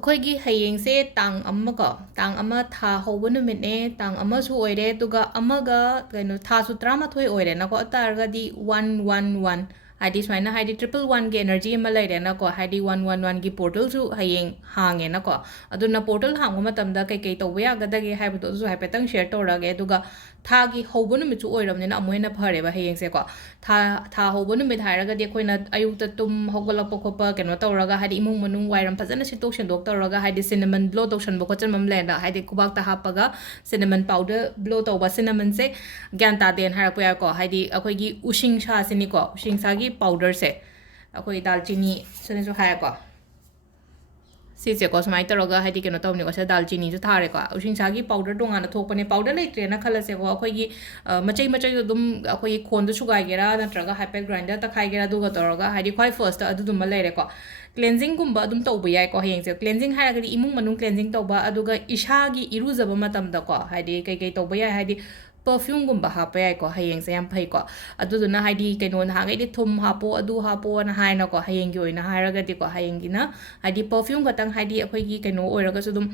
ꯑꯩꯈꯣꯏꯒꯤ ꯍꯌꯦꯡꯁꯦ ꯇꯥꯡ ꯑꯃꯀꯣ ꯇꯥꯡ ꯑꯃ ꯊꯥ ꯍꯧꯕ ꯅꯨꯃꯤꯠꯅꯦ ꯇꯥꯡ ꯑꯃꯁꯨ ꯑꯣꯏꯔꯦ ꯑꯗꯨꯒ ꯑꯃꯒ ꯀꯩꯅꯣ ꯊꯥꯁꯨ 12 ꯑꯣꯏꯔꯦꯅꯀꯣ ꯑꯇꯥꯔꯒꯗꯤ 111 ꯍꯥꯏꯗꯤ ꯁꯨꯃꯥꯏꯅ ꯍꯥꯏꯗꯤ ꯇ꯭ꯔꯤꯄꯜ ꯋꯥꯟꯒꯤ ꯑꯦꯅꯔꯖꯤ ꯑꯃ ꯂꯩꯔꯦꯅꯀꯣ ꯍꯥꯏꯗꯤ 111ꯒꯤ ꯄꯣꯔꯇꯜꯁꯨ ꯍꯌꯦꯡ ꯍꯥꯡꯉꯦꯅꯀꯣ ꯑꯗꯨꯅ ꯄꯣꯔꯇꯜ ꯍꯥꯡꯕ ꯃꯇꯝꯗ ꯀꯩꯀꯩ ꯇꯧꯕ ꯌꯥꯒꯗꯒꯦ ꯍꯥꯏꯕꯗꯣ ꯑꯗꯨꯁꯨ ꯍꯥꯏꯐꯦꯠꯇꯪ ꯁꯦꯌꯔ ꯇꯧꯔꯛꯑꯒꯦ ꯑꯗꯨꯒ ꯊꯥꯒꯤ ꯍꯧꯕ ꯅꯨꯃꯤꯠꯁꯨ ꯑꯣꯏꯔꯕꯅꯤꯅ ꯑꯃꯨꯛ ꯍꯦꯟꯅ ꯐꯔꯦꯕ ꯍꯌꯦꯡꯁꯦꯀꯣ ꯊꯥ ꯍꯧꯕ ꯅꯨꯃꯤꯠ ꯍꯥꯏꯔꯒꯗꯤ ꯑꯩꯈꯣꯏꯅ ꯑꯌꯨꯛꯇ ꯇꯨꯝ ꯍꯧꯒꯠꯂꯛꯄ ꯈꯣꯠꯄ ꯀꯩꯅꯣ ꯇꯧꯔꯒ ꯍꯥꯏꯗꯤ ꯏꯃꯨꯡ ꯃꯅꯨꯡ ꯋꯥꯏꯔꯝ ꯐꯖꯅ ꯁꯤꯠꯇꯣꯛ ꯁꯦꯡꯗꯣꯛ ꯇꯧꯔꯒ ꯍꯥꯏꯗꯤ ꯁꯤꯅꯃꯟ ꯕ꯭ꯂꯣ ꯇꯧꯁꯟꯕ ꯈꯣꯠꯆꯟꯕ ꯑꯃ ꯂꯩꯔꯦꯅ ꯍꯥꯏꯗꯤ ꯈꯨꯕꯥꯛꯇ ꯍꯥꯞꯄꯒ ꯁꯤꯅꯃꯟ ꯄꯥꯎꯗꯔ ꯕ꯭ꯂꯣ ꯇꯧꯕ ꯁꯤꯅꯃꯟꯁꯦ ꯒ꯭ꯌꯥꯟ ꯇꯥꯗꯦꯅ ꯍꯥꯏꯔꯛꯄ ꯌꯥꯏꯀꯣ ꯍꯥꯏꯗꯤ ꯑꯩꯈꯣꯏꯒꯤ ꯎꯁꯤꯡꯁꯥꯁꯤꯅꯤꯀꯣ ꯎꯁꯤꯡꯁꯥꯒꯤ ꯄꯥꯎꯗꯔꯁꯦ ꯑꯩꯈꯣꯏ ꯗꯥꯜꯆꯤꯅꯤ ꯁꯤꯅꯁꯨ ꯍꯥꯏꯔꯦꯀꯣ ꯁꯤꯁꯦꯀꯣ ꯁꯨꯃꯥꯏꯅ ꯇꯧꯔꯒ ꯍꯥꯏꯗꯤ ꯀꯩꯅꯣ ꯇꯧꯕꯅꯤꯀꯣ ꯁꯤꯗ ꯗꯥꯜꯆꯤꯅꯤꯁꯨ ꯊꯥꯔꯦꯀꯣ ꯎꯁꯤꯡꯁꯥꯒꯤ ꯄꯥꯎꯗꯔ ꯇꯣꯉꯥꯟꯅ ꯊꯣꯛꯄꯅꯦ ꯄꯥꯎꯗꯔ ꯂꯩꯇ꯭ꯔꯦꯅ ꯈꯜꯂꯁꯦꯀꯣ ꯑꯩꯈꯣꯏꯒꯤ ꯃꯆꯩ ꯃꯆꯩꯗꯣ ꯑꯗꯨꯝ ꯑꯩꯈꯣꯏꯒꯤ ꯈꯣꯟꯗ ꯁꯨꯒꯥꯏꯒꯦꯔꯥ ꯅꯠꯇ꯭ꯔꯒ ꯍꯥꯏꯐꯦꯠ ꯒ꯭ꯔꯥꯏꯟꯗꯔ ꯇꯛꯈꯥꯏꯒꯦꯔꯥ ꯑꯗꯨꯒ ꯇꯧꯔꯒ ꯍꯥꯏꯗꯤ ꯈ꯭ꯋꯥꯏ ꯐꯥꯔꯁꯇ ꯑꯗꯨꯗꯨꯃ ꯂꯩꯔꯦꯀꯣ ꯀ꯭ꯂꯦꯟꯖꯤꯡꯒꯨꯝꯕ ꯑꯗꯨꯝ ꯇꯧꯕ ꯌꯥꯏꯀꯣ ꯍꯌꯦꯡꯁꯦ ꯀ꯭ꯂꯦꯟꯖꯤꯡ ꯍꯥꯏꯔꯒꯗꯤ ꯏꯃꯨꯡ ꯃꯅꯨꯡ ꯀ꯭ꯂꯦꯟꯖꯤꯡ ꯇꯧꯕ ꯑꯗꯨꯒ ꯏꯁꯥꯒꯤ ꯏꯔꯨꯖꯕ ꯃꯇꯝꯗꯀꯣ ꯍꯥꯏꯗꯤ ꯀꯩꯀꯩ ꯇꯧꯕ ꯌꯥꯏ ꯍꯥꯏꯗꯤ ꯄꯔꯐ꯭ꯌꯨꯝꯒꯨꯝꯕ ꯍꯥꯞꯄ ꯌꯥꯏꯀꯣ ꯍꯌꯦꯡꯁꯦ ꯌꯥꯝ ꯐꯩꯀꯣ ꯑꯗꯨꯗꯨꯅ ꯍꯥꯏꯗꯤ ꯀꯩꯅꯣ ꯅꯍꯥꯟꯒꯩꯗꯤ ꯊꯨꯝ ꯍꯥꯞꯄꯣ ꯑꯗꯨ ꯍꯥꯞꯄꯣꯅ ꯍꯥꯏꯅꯀꯣ ꯍꯌꯦꯡꯒꯤ ꯑꯣꯏꯅ ꯍꯥꯏꯔꯒꯗꯤꯀꯣ ꯍꯌꯦꯡꯒꯤꯅ ꯍꯥꯏꯗꯤ ꯄꯔꯐ꯭ꯌꯨꯝ ꯈꯛꯇꯪ ꯍꯥꯏꯗꯤ ꯑꯩꯈꯣꯏꯒꯤ ꯀꯩꯅꯣ ꯑꯣꯏꯔꯒꯁꯨ ꯑꯗꯨꯝ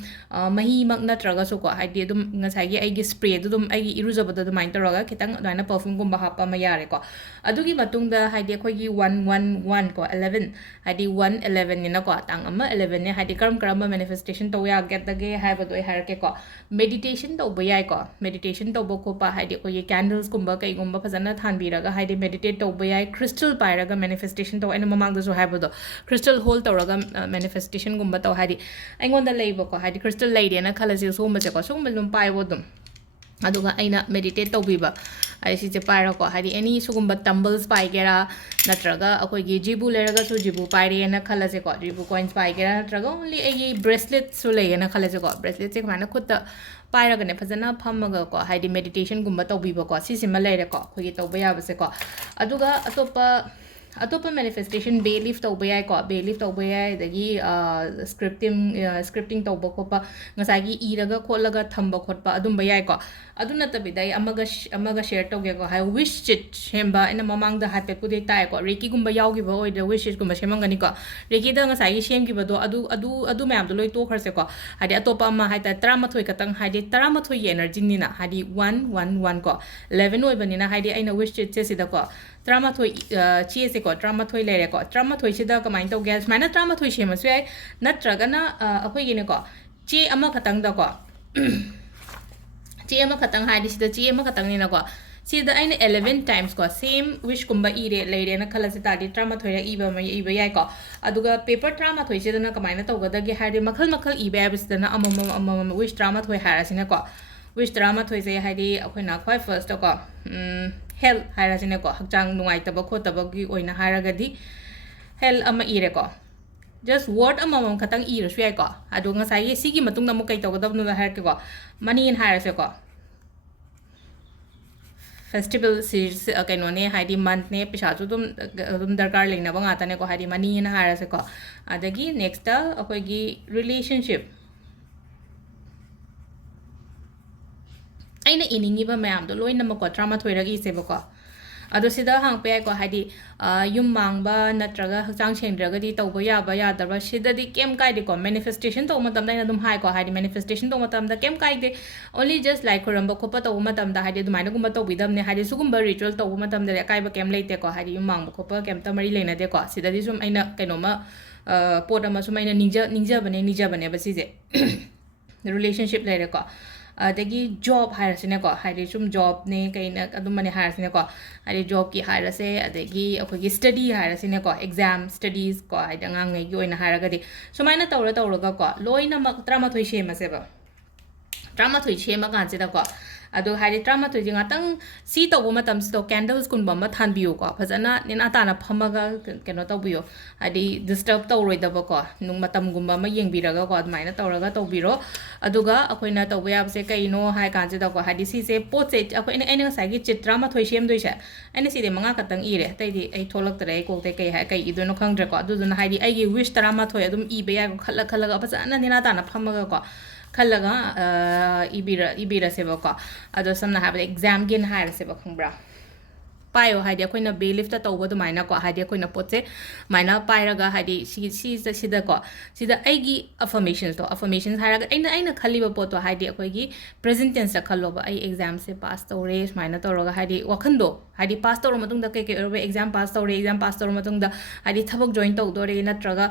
ꯃꯍꯤꯃꯛ ꯅꯠꯇ꯭ꯔꯒꯁꯨꯀꯣ ꯍꯥꯏꯗꯤ ꯑꯗꯨꯝ ꯉꯁꯥꯏꯒꯤ ꯑꯩꯒꯤ ꯁ꯭ꯄ꯭ꯔꯦꯗꯨ ꯑꯗꯨꯝ ꯑꯩꯒꯤ ꯏꯔꯨꯖꯕꯗ ꯑꯗꯨꯃꯥꯏꯅ ꯇꯧꯔꯒ ꯈꯤꯇꯪ ꯑꯗꯨꯃꯥꯏꯅ ꯄꯔꯐ꯭ꯌꯨꯝꯒꯨꯝꯕ ꯍꯥꯞꯄ ꯑꯃ ꯌꯥꯔꯦꯀꯣ ꯑꯗꯨꯒꯤ ꯃꯇꯨꯡꯗ ꯍꯥꯏꯗꯤ ꯑꯩꯈꯣꯏꯒꯤ 111 ꯀꯣ 11 ꯍꯥꯏꯗꯤ 111 ꯅꯤꯅꯀꯣ ꯇꯥꯡ ꯑꯃ 11ꯅꯦ ꯍꯥꯏꯗꯤ ꯀꯔꯝꯕ ꯃꯦꯅꯤꯐꯦꯁꯇꯦꯁꯟ ꯇꯧ ꯌꯥꯒꯗꯒꯦ ꯍꯥꯏꯕꯗꯣ ꯑꯩ ꯍꯥꯏꯔꯛꯀꯦꯀꯣ ꯃꯦꯗꯤꯇꯦꯁꯟ ꯇꯧꯕ ꯌꯥꯏꯀꯣ ꯃꯦꯗꯤꯇꯦꯁꯟ ꯇꯧꯕ ꯈꯣꯠꯄ ꯍꯥꯏꯗꯤ ꯑꯩꯈꯣꯏꯒꯤ ꯀꯦꯟꯗꯜꯁꯀꯨꯝꯕ ꯀꯩꯒꯨꯝꯕ ꯐꯖꯅ ꯊꯥꯟꯕꯤꯔꯒ ꯍꯥꯏꯗꯤ ꯃꯦꯗꯤꯇꯦꯠ ꯇꯧꯕ ꯌꯥꯏ ꯈ꯭ꯔꯤꯁꯇꯜ ꯄꯥꯏꯔꯒ ꯃꯦꯅꯤꯐꯦꯁꯇꯦꯁꯟ ꯇꯧ ꯑꯩꯅ ꯃꯃꯥꯡꯗꯁꯨ ꯍꯥꯏꯕꯗꯣ ꯈ꯭ꯔꯤꯁꯇꯜ ꯍꯣꯜ ꯇꯧꯔꯒ ꯃꯦꯅꯤꯐꯦꯁꯇꯦꯁꯟꯒꯨꯝꯕ ꯇꯧ ꯍꯥꯏꯗꯤ ꯑꯩꯉꯣꯟꯗ ꯂꯩꯕꯀꯣ ꯍꯥꯏꯗꯤ ꯈ꯭ꯔꯤꯁꯇꯜ ꯂꯩꯔꯦꯅ ꯈꯜꯂꯁꯤ ꯁꯤꯒꯨꯝꯕꯁꯦꯀꯣ ꯁꯤꯒꯨꯝꯕ ꯑꯗꯨꯝ ꯄꯥꯏꯕꯣ ꯑꯗꯨꯝ ꯑꯗꯨꯒ ꯑꯩꯅ ꯃꯦꯗꯤꯇꯦꯠ ꯇꯧꯕꯤꯕ ꯍꯥꯏꯗꯤ ꯁꯤꯁꯦ ꯄꯥꯏꯔꯣꯀꯣ ꯍꯥꯏꯗꯤ ꯑꯦꯅꯤ ꯁꯤꯒꯨꯝꯕ ꯇꯝꯕꯜꯁ ꯄꯥꯏꯒꯦꯔꯥ ꯅꯠꯇ꯭ꯔꯒ ꯑꯩꯈꯣꯏꯒꯤ ꯖꯤꯕꯨ ꯂꯩꯔꯒꯁꯨ ꯖꯤꯕꯨ ꯄꯥꯏꯔꯦꯅ ꯈꯜꯂꯁꯦꯀꯣ ꯖꯤꯕꯨ ꯀꯣꯏꯟꯁ ꯄꯥꯏꯒꯦꯔꯥ ꯅꯠꯇ꯭ꯔꯒ ꯑꯣꯟꯂꯤ ꯑꯩꯒꯤ ꯕ꯭ꯔꯦꯁꯂꯦꯠꯁꯨ ꯂꯩꯌꯦꯅ ꯈꯜꯂꯁꯦꯀꯣ ꯕ꯭ꯔꯦꯁꯂꯦꯠꯁꯦ ꯀꯃꯥꯏꯅ ꯈꯨꯠꯇ ꯄꯥꯏꯔꯒꯅꯦ ꯐꯖꯅ ꯐꯝꯃꯒꯀꯣ ꯍꯥꯏꯗꯤ ꯃꯦꯗꯤꯇꯦꯁꯟꯒꯨꯝꯕ ꯇꯧꯕꯤꯕꯀꯣ ꯁꯤꯁꯤꯃ ꯂꯩꯔꯦꯀꯣ ꯑꯩꯈꯣꯏꯒꯤ ꯇꯧꯕ ꯌꯥꯕꯁꯦꯀꯣ ꯑꯗꯨꯒ ꯑꯇꯣꯞꯄ ꯃꯦꯅꯤꯐꯦꯁꯇꯦꯁꯟ ꯕꯦ ꯂꯤꯐ ꯇꯧꯕ ꯌꯥꯏꯀꯣ ꯕꯦ ꯂꯤꯐ ꯇꯧꯕ ꯌꯥꯏ ꯑꯗꯒꯤ ꯁ꯭ꯀ꯭ꯔꯤꯞꯇꯤꯡ ꯇꯧꯕ ꯈꯣꯠꯄ ꯉꯁꯥꯏꯒꯤ ꯏꯔꯒ ꯈꯣꯠꯂꯒ ꯊꯝꯕ ꯈꯣꯠꯄ ꯑꯗꯨꯝꯕ ꯌꯥꯏꯀꯣ ꯑꯗꯨ ꯅꯠꯇꯕꯤꯗ ꯑꯩ ꯑꯃꯒ ꯁꯦꯌꯔ ꯇꯧꯒꯦꯀꯣ ꯍꯥꯏ ꯋꯤꯁ ꯆꯤꯠ ꯁꯦꯝꯕ ꯑꯩꯅ ꯃꯃꯥꯡꯗ ꯍꯥꯏꯐꯦꯠꯄꯨꯗꯤ ꯇꯥꯏꯀꯣ ꯔꯦꯀꯤꯒꯨꯝꯕ ꯌꯥꯎꯈꯤꯕ ꯑꯣꯏꯗ ꯋꯤꯁ ꯆꯤꯠꯀꯨꯝꯕ ꯁꯦꯝꯃꯝꯒꯅꯤꯀꯣ ꯔꯦꯀꯤꯗ ꯉꯁꯥꯏꯒꯤ ꯁꯦꯝꯈꯤꯕꯗꯣ ꯑꯗꯨ ꯃꯌꯥꯝꯗꯣ ꯂꯣꯏ ꯇꯣꯛꯈ꯭ꯔꯁꯦꯀꯣ ꯍꯥꯏꯗꯤ ꯑꯇꯣꯞꯄ ꯑꯃ ꯍꯥꯏꯇꯥꯔꯦ 11 ꯈꯛꯇꯪ ꯍꯥꯏꯗꯤ 11ꯒꯤ एनर्जीनिना हाइदि 111 को 11 ओइबनिना हाइदि आइना विश चिट सिदा को 13 चे से को 13 लेरे को 13 सिदा कमाइन तो गैस माइना 13 सेमसु याइ नत्रगना अखोइगिने को चे अमा खतंग द को चे अमा खतंग हाइदि सिदा चे अमा खतंग निना को सिदा आइना 11 टाइम्स को सेम विश कुंबा इरे लेरे ना खलसे तादि 13 रा इबा याइ को अदुगा पेपर 13 सिदना कमाइना तौगदगे हाइदि मखल मखल इबा याबिसदना अमम विश 13 हारासिना को विश 13 से हाइदि अखोइना ख्वाइ फर्स्ट को हेल्थ हाइरासिना को हक्चांग नुंगाइतब खोतबगी ओइना हाइरागदि हेल्थ अमा इरे को जस्ट वर्ड अमम खतंग इरसु याइ को अदु ngasai sigi matungda mo kai tawgadabnu da hair ko mani in hairase ko festival series कहीं हाइदि मंथ ने पैसा दरकार लेना ngata को हाइदि मनी ना हारसे को अदगी नेक्स्ट अखोइगी रिलेशनशिप अइना इनिंगिबा मैम दो लोइनमक को 13 रगी सेबको अदो सिदा हांगपे को हाइदि युम मांगबा नत्रगा हचांग सेंद्रगदि तौबा याबा यादबा सिदादि केम काइदे को मैनिफेस्टेशन तो मतम दैना दुम हाइ को हाइदि मैनिफेस्टेशन तो मतम दा केम काइदे ओनली जस्ट लाइक खुरंबा खोपा तो मतम दा हाइदि दुमाइना गुम्बा तो बिदमने हाइदि सुगुम्बा रिचुअल तो मतम दा काइबा केम लेते को हाइदि युम मांगबा खोपा केम त मरी लेना दे को सिदादि सुम अइना कैनोमा पोट अमा सुम अइना निंजा बने बसिजे रिलेशनशिप लेरे को अदगी जॉब हाइरसिने को हाइदि सुम जॉब ने कइना अदुमने हाइरसिने को हाइदि जॉब की हाइरसे अदगी अखोगी स्टडी हाइरसिने को एग्जाम स्टडीज को हाइदि अंगांगै gi oina haragadi sumaina tawra ko loina mak 13 सेमसेबा 13 सेमा कांसिदा को अदो हाइदि 13 ji ngatang si tawbo matam si to candles kun bamba thanbiyo ko phajana nina tana phamaga keno tawbiyo हाइदि disturb tawroidaba ko nung matam gumba ma yengbiraga ko admaina tawraga tawbiro aduga akoina tawba yabse kaino hai kansida ko हाइदि si se potse akoina aina sagi chitra ma thoi sem doise aina si de manga katang ire taidi ai tholak tare ko te kai hai kai idono khangdre ko aduduna हाइदि aigi wish tara ma thoi adum ibe ya ko khalla khalla ga phajana nina tana phamaga ko खल्लगा इबीरा सेबको अदो समना हाबे exam गेन हायर सेबो खंब्रा payo haidi akoina bailiff ta tawba du maina ko haidi akoina potse maina pairaga haidi sida ko sida aigi affirmations to affirmations haraga aina khaliba poto haidi akoigi present tense ta khaloba ai exam se pass tawre maina tawraga haidi wakhando haidi pass tawra matung da ke exam pass tawra matung da haidi thabak join tawdore natraga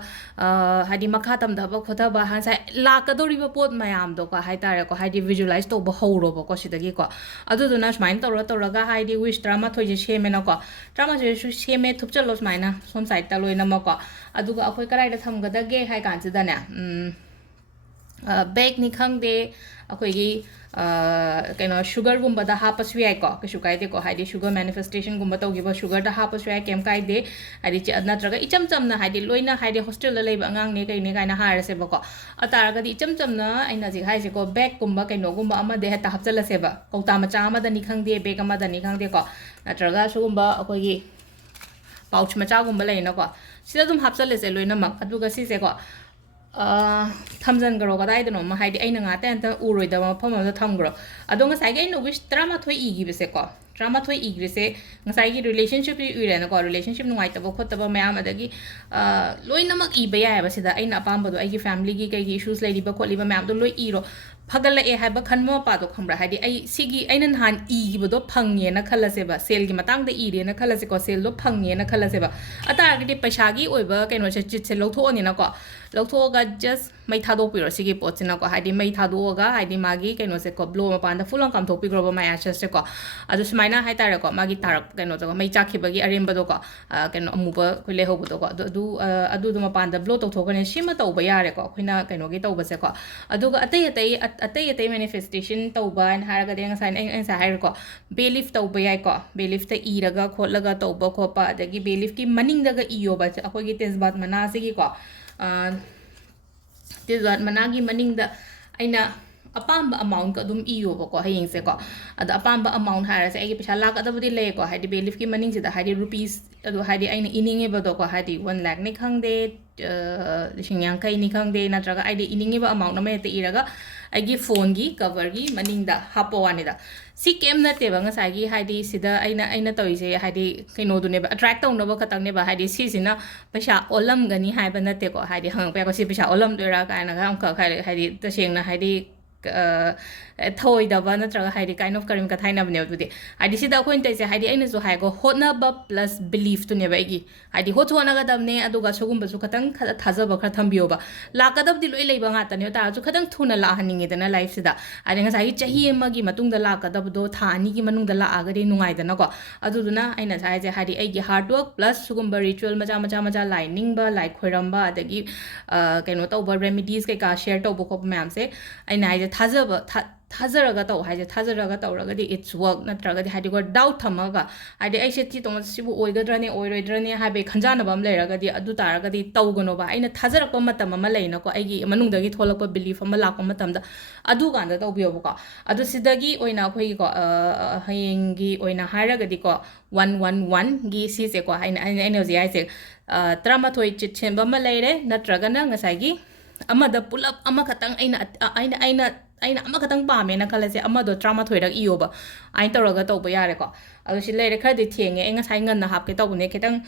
haidi makha tam da ba khotha ba hansa lakadori ba pot mayam do ko haitare ko haidi visualize to ba horo ba ko sidagi ko adu duna maina tawraga haidi wish drama thoje shemena ko drama je shu sheme thupchalo maina som side ta loina ma ko aduga akoi karai da thamgadage hai kan chida ne bag ni khangde akoigi kaino sugar gumba da hapasu yai ko ke shukai de ko haidi sugar manifestation gumba to giba sugar da hapasu yai kem kai de haidi chi adna traga icham cham na haidi loina haidi hostel la leiba angang ne kai ne kai na har se ba ko atara ga di icham cham na aina ji hai se ko bag gumba kaino gumba ama de ta hapchala se ba kauta macha ama da ni khangde bag ama da ni khangde ko natraga sugumba akoigi pouch macha gumba leina ko sida dum hapchale se loina mak aduga si se ko thamjan garo gadai deno ma haidi aina nga ta anta uroi da ma phama da thamgro adonga sai ga no wish drama thoi igi bese ko drama thoi igri se ngasai gi relationship ri ure na ko relationship nungai ta ba khot ba mayam adagi loina mak i ba ya ba sida aina apam ba do ai gi family gi kai gi issues lady ba kholi ba mayam do loi iro phagala e ha ba khanmo pa do khambra haidi ai sigi aina han i gi ba do phangye na khala se ba sel gi matang da i re na khala se ko sel do phangye na khala se ba ata gi de paisa gi oi ba kaino se chit se lotho ani na ko lotho ga just mai thado piro sigi pot sina ko haidi mai thado ga haidi magi kaino se ko blow ma pan da full on kam thopi gro ba mai ashes se ko adu smaina hai tare ko magi tarak kaino to mai chakhi ba gi arem ba do ko kaino amu ba ko le ho bu do ko adu ma pan da blow to thok ne shima to ba ya re ko khina kaino gi to ba se ko adu ga atai manifestation to ba an har ga de nga sai ang sa hai ko belief to ba ya ko belief ta i raga khotlaga to ba ko pa adagi belief ki maning daga iyo ba akoi gi tens bat mana se gi ko tizat managi maning da aina apamba amount ka dum iyo ba ko haying se ko ada apamba amount hara se agi pisa lak adabudi le ko haidi belief ki maning sida haidi rupees adu haidi aina ininge ba do ko haidi 1 lakh ni khangde lising yang kai ni khangde natraga haidi ininge ba amount na me te iraga agi phone gi cover gi maning da hapo wani da si kem na te ba nga sai gi haidi sida aina toy se haidi kaino du ne ba attract tong no ba khatang ne ba haidi si sina pisa olam gani hai ba na te ko haidi hang pa ko si pisa olam do ra ka na ga am ka haidi ta seng na haidi thoi da ba na tra haidi kind of karim ka thaina bne bu de haidi sida ko inte se haidi aina zo hai go hotna ba plus belief tu ne ba gi haidi hot hona ga dam ne adu ga sugum ba su khatang thaja ba kha thambio ba la ka dab di loi lei ba nga ta ne ta ju khatang thuna la haningi da na life sida adi nga sai chahi ma gi matung da la ka dab do tha ani gi manung da la aga de nungai da na ko adu du na aina sai je haidi ai gi hard work plus sugum ba ritual macha lining ba like khoiram ba adagi kaino to ba remedies ke ka share to bo ko ma'am se aina ai thazaraga to haje thazaraga to raga di it's work natraga di hadi go doubt thamaga hadi ai se ti tong sibu oigadra ne oiroidra ne ha be khanjana bam le raga di adu taraga di tawgono ba aina thazarakpa matam ma leina ko ai gi manung dagi tholakpa belief ma lakpa matam da adu ganda to biyo ko adu sidagi oina khoi ko hayengi oina haraga di ko 111 gi si se ko aina ji ai se trama thoi chit chen ba ma leire natraga na ngasai gi amada pulap ama khatang aina ama khatang pa me na khala se ama do trauma thoirak iyo ba ain tawraga to ba yare ko adu si leire khar di thenge enga sai ngan na hap ke to ne ketang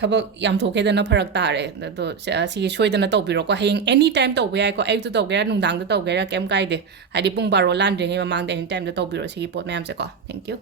thabak yam thoke da na pharak tare do si soi da na to biro ko heng anytime to ba yai ko ai to to gera nungdang da to gera kem kai de hadi pung baro lan de ne mamang de anytime da to biro si pot me am se ko thank you